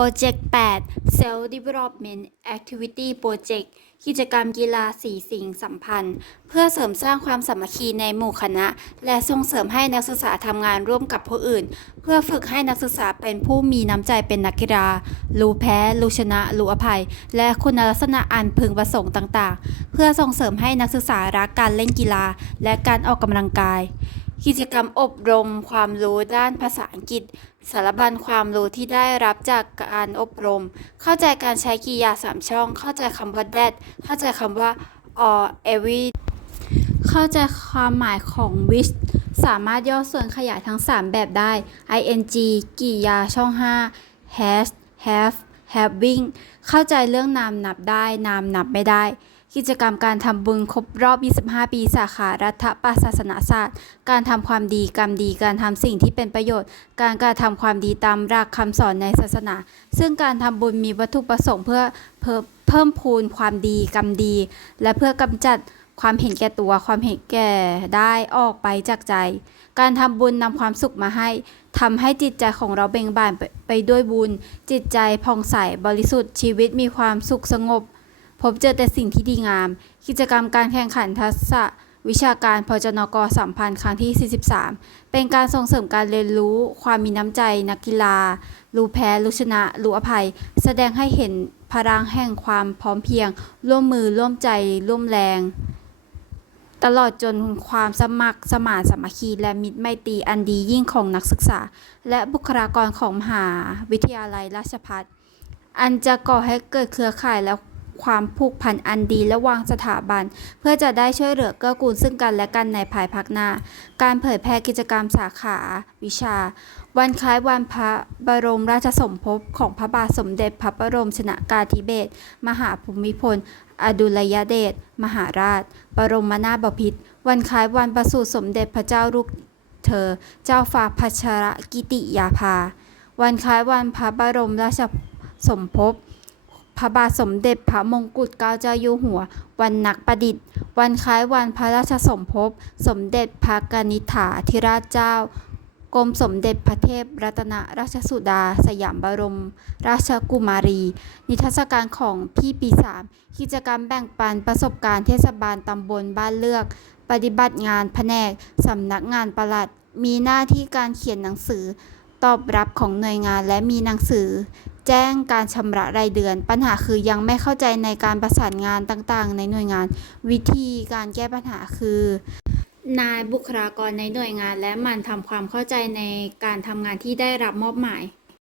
Project 8 Self Development Activity Project กิจกรรมกีฬาสีสิ่งสัมพันธ์ เพื่อเสริมสร้างความสามัคคีในหมู่คณะ และส่งเสริมให้นักศึกษาทำงานร่วมกับผู้อื่น เพื่อฝึกให้นักศึกษาเป็นผู้มีน้ำใจเป็นนักกีฬา รู้แพ้ รู้ชนะ รู้อภัย และคุณลักษณะอันพึงประสงค์ต่าง ๆ เพื่อส่งเสริมให้นักศึกษารักการเล่นกีฬา และการออกกำลังกาย กิจกรรมอบรมความรู้ด้านภาษาอังกฤษ สารบัญความรู้ที่ได้รับจากการอบรม เข้าใจการใช้กริยาสามช่อง เข้าใจคำว่า that เข้าใจคำว่า or every เข้าใจความหมายของ which สามารถย่อส่วนขยายทั้ง 3 แบบได้ ing กริยาช่อง 5 has have having เข้าใจเรื่องนามนับได้ นามนับไม่ได้ กิจกรรมการทำบุญครบรอบ 25 ปีสาขารัฐประศาสนศาสตร์ การทำความดีกรรมดี การทำสิ่งที่เป็นประโยชน์ การกระทำความดีตามหลักคำสอนในศาสนา ซึ่งการทำบุญมีวัตถุประสงค์เพื่อเพิ่มเพิ่มพูนความดีกรรมดี และเพื่อกำจัดความเห็นแก่ตัวความเห็นแก่ได้ออกไปจากใจ การทำบุญนำความสุขมาให้ทำให้จิตใจของเราเบ่งบานไปไปด้วยบุญ จิตใจผ่องใสบริสุทธิ์ชีวิตมีความสุขสงบ พบเจอแต่สิ่งที่ดีงาม กิจกรรมการแข่งขันทักษะวิชาการพจนกสัมพันธ์ครั้งที่ 43 เป็นการส่งเสริมการเรียนรู้ ความมีน้ำใจ นักกีฬา รู้แพ้ รู้ชนะ รู้อภัย แสดงให้เห็นพลังแห่งความพร้อมเพียง ร่วมมือร่วมใจ ร่วมแรง ตลอดจนความสมัครสมานสมัคคี และมิตรไมตรีอันดียิ่งของนักศึกษา และบุคลากรของมหาวิทยาลัยราชภัฏอันจะก่อให้เกิดเครือข่ายและ ความผูกพันอันดีระหว่างสถาบัน เพื่อจะได้ช่วยเหลือเกื้อกูลซึ่งกันและกันในภายภาคหน้า การเผยแพร่กิจกรรมสาขา วิชา วันคล้ายวันพระบรมราชสมภพของพระบาทสมเด็จพระบรมชนากาธิเบศรมหาภูมิพล อดุลยเดชมหาราช บรมนาถบพิตรวันคล้ายวันประสูติสมเด็จพระเจ้าลูกเธอ เจ้าฟ้าพัชรกิติยาภา วันคล้ายวันพระบรมราชสมภพ พระบาทสมเด็จพระมงกุฎเกล้าเจ้าอยู่หัว วันนักประดิษฐ์ วันคล้ายวันพระราชสมภพ สมเด็จพระกนิษฐาธิราชเจ้ากรมสมเด็จพระเทพรัตนราชสุดา สยามบรม ราชกุมารี นิทรรศการของพี่ปีสามกิจกรรมแบ่งปันประสบการณ์เทศบาลตำบลบ้านเลือก ปฏิบัติงานแผนกสำนักงานประหลัด มีหน้าที่การเขียนหนังสือ ตอบรับของหน่วยงานและมีหนังสือ แจ้งการชำระรายเดือน ปัญหาคือยังไม่เข้าใจในการประสานงานต่างๆ ในหน่วยงาน วิธีการแก้ปัญหาคือนายบุคลากรในหน่วยงานและมันทำความเข้าใจในการทำงานที่ได้รับมอบหมาย